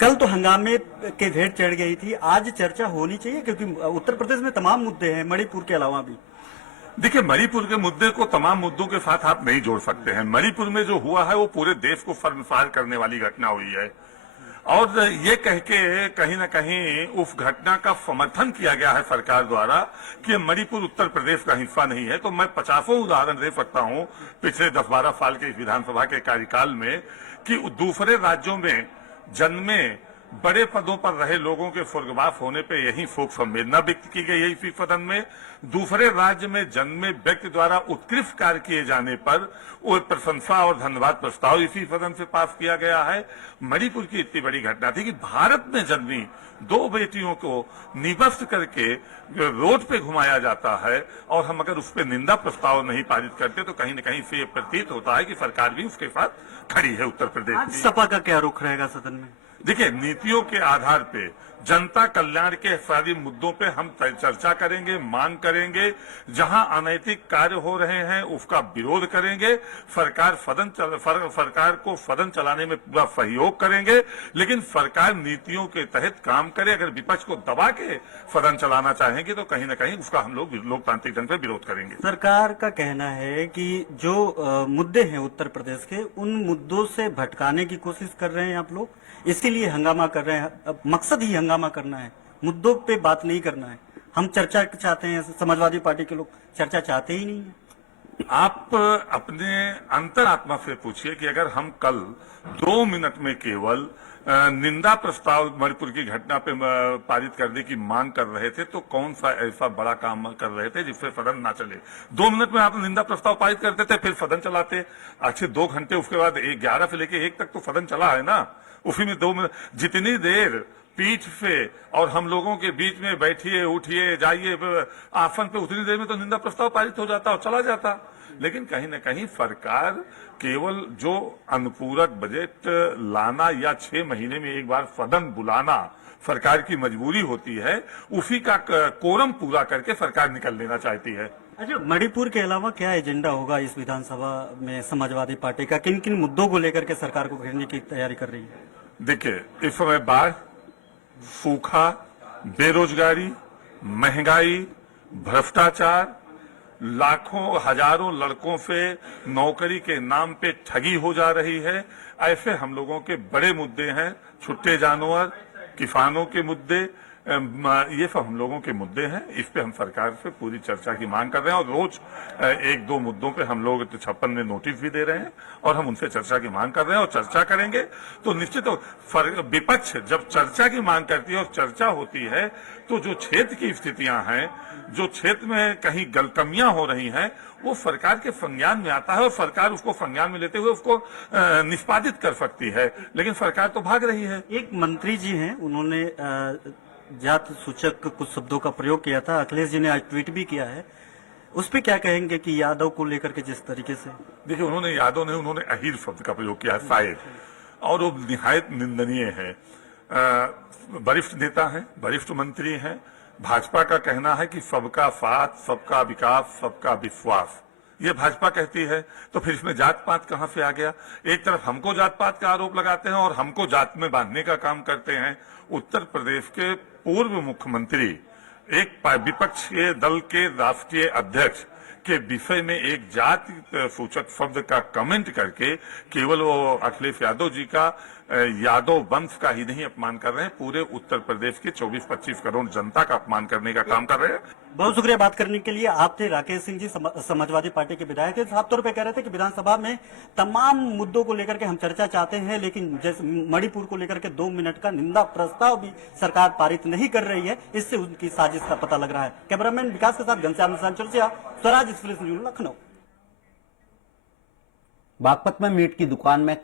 कल तो हंगामे के भेंट चढ़ गई थी, आज चर्चा होनी चाहिए क्योंकि उत्तर प्रदेश में तमाम मुद्दे हैं, मणिपुर के अलावा भी। देखिए, मणिपुर के मुद्दे को तमाम मुद्दों के साथ आप नहीं जोड़ सकते हैं। मणिपुर में जो हुआ है वो पूरे देश को शर्मसार करने वाली घटना हुई है और ये कह के कहीं न कहीं उस घटना का समर्थन किया गया है सरकार द्वारा कि मणिपुर उत्तर प्रदेश का हिस्सा नहीं है। तो मैं 50 उदाहरण दे सकता हूं पिछले 10-12 साल के इस विधानसभा के कार्यकाल में कि दूसरे राज्यों में जन्मे बड़े पदों पर रहे लोगों के स्वर्गवास होने पे यही शोक संवेदना व्यक्त की गई है इसी सदन में। दूसरे राज्य में जन्मे व्यक्ति द्वारा उत्कृष्ट कार्य किए जाने पर वो प्रशंसा और धन्यवाद प्रस्ताव इसी सदन से पास किया गया है। मणिपुर की इतनी बड़ी घटना थी कि भारत में जन्मी 2 बेटियों को निबस्त करके रोड पे घुमाया जाता है और हम अगर उस पर निंदा प्रस्ताव नहीं पारित करते तो कहीं न कहीं से प्रतीत होता है कि सरकार भी उसके साथ खड़ी है उत्तर प्रदेश आज की। सपा का क्या रुख रहेगा सदन में? देखिए, नीतियों के आधार पे जनता कल्याण के सारे मुद्दों पे हम चर्चा करेंगे, मांग करेंगे। जहां अनैतिक कार्य हो रहे हैं उसका विरोध करेंगे। सरकार को सदन चलाने में पूरा सहयोग करेंगे, लेकिन सरकार नीतियों के तहत काम करे। अगर विपक्ष को दबा के सदन चलाना चाहेंगे तो कहीं न कहीं उसका हम लोग लोकतांत्रिक ढंग से विरोध करेंगे। सरकार का कहना है कि जो मुद्दे हैं उत्तर प्रदेश के, उन मुद्दों से भटकाने की कोशिश कर रहे हैं आप लोग, इसीलिए हंगामा कर रहे हैं। अब मकसद ही हंगामा करना है, मुद्दों पे बात नहीं करना है। हम चर्चा चाहते हैं, समाजवादी पार्टी के लोग चर्चा चाहते ही नहीं है। आप अपने अंतरात्मा से पूछिए कि अगर हम कल 2 मिनट में केवल निंदा प्रस्ताव मणिपुर की घटना पे पारित करने की मांग कर रहे थे तो कौन सा ऐसा बड़ा काम कर रहे थे जिससे सदन ना चले। 2 मिनट में आप निंदा प्रस्ताव पारित करते थे, फिर सदन चलाते। अच्छे 2 घंटे उसके बाद 11 से लेके 1 तक तो सदन चला है ना। उसी में 2 मिनट जितनी देर पीठ पे और हम लोगों के बीच में बैठिए, उठिए, जाइए आसन पे, उतनी देर में तो निंदा प्रस्ताव पारित हो जाता और चला जाता। लेकिन कहीं न कहीं सरकार केवल जो अनुपूरक बजट लाना या 6 महीने में एक बार सदन बुलाना सरकार की मजबूरी होती है, उसी का कोरम पूरा करके सरकार निकल लेना चाहती है। अच्छा, मणिपुर के अलावा क्या एजेंडा होगा इस विधानसभा में समाजवादी पार्टी का? किन किन मुद्दों को लेकर के सरकार को घेरने की तैयारी कर रही है? देखिए, इस समय बाढ़, सूखा, बेरोजगारी, महंगाई, भ्रष्टाचार, लाखों हजारों लड़कों से नौकरी के नाम पे ठगी हो जा रही है, ऐसे हम लोगों के बड़े मुद्दे हैं। छुट्टे जानवर, किसानों के मुद्दे, ये सब हम लोगों के मुद्दे हैं। इस पे हम सरकार से पूरी चर्चा की मांग कर रहे हैं और रोज 1-2 मुद्दों पे हम लोग 56 में नोटिस भी दे रहे हैं और हम उनसे चर्चा की मांग कर रहे हैं और चर्चा करेंगे। तो निश्चित विपक्ष जब चर्चा की मांग करती है और चर्चा होती है तो जो क्षेत्र की स्थितियां हैं, जो क्षेत्र में कहीं कमियां हो रही हैं, वो सरकार के संज्ञान में आता है और सरकार उसको संज्ञान में लेते हुए उसको निष्पादित कर सकती है। लेकिन सरकार तो भाग रही है। एक मंत्री जी हैं, उन्होंने जात सूचक कुछ शब्दों का प्रयोग किया था। अखिलेश जी ने आज ट्वीट भी किया है, उस पर क्या कहेंगे कि यादव को लेकर के जिस तरीके से? देखिए, उन्होंने यादव ने उन्होंने अहीर शब्द का प्रयोग किया है शायद, और वो निहायत निंदनीय है। वरिष्ठ नेता हैं, वरिष्ठ मंत्री हैं। भाजपा का कहना है कि सबका साथ, सबका विकास, सबका विश्वास, ये भाजपा कहती है। तो फिर इसमें जात पात कहां से आ गया? एक तरफ हमको जात पात का आरोप लगाते हैं और हमको जात में बांधने का काम करते हैं। उत्तर प्रदेश के पूर्व मुख्यमंत्री एक विपक्षी दल के राष्ट्रीय अध्यक्ष के विषय में एक जाति सूचक शब्द का कमेंट करके केवल वो अखिलेश यादव जी का यादव वंश का ही नहीं अपमान कर रहे हैं, पूरे उत्तर प्रदेश के 24-25 करोड़ जनता का अपमान करने का काम कर रहे हैं। बहुत शुक्रिया बात करने के लिए। आप थे राकेश सिंह जी, समाजवादी पार्टी के विधायक थे। साफ तौर पे कह रहे थे कि विधानसभा में तमाम मुद्दों को लेकर के हम चर्चा चाहते हैं, लेकिन जैसे मणिपुर को लेकर के 2 मिनट का निंदा प्रस्ताव भी सरकार पारित नहीं कर रही है, इससे उनकी साजिश का पता लग रहा है। कैमरामैन विकास के साथ घनश्याम चुरसिया, स्वराज एक्सप्रेस न्यूज, लखनऊ। बागपत में मीट की दुकान में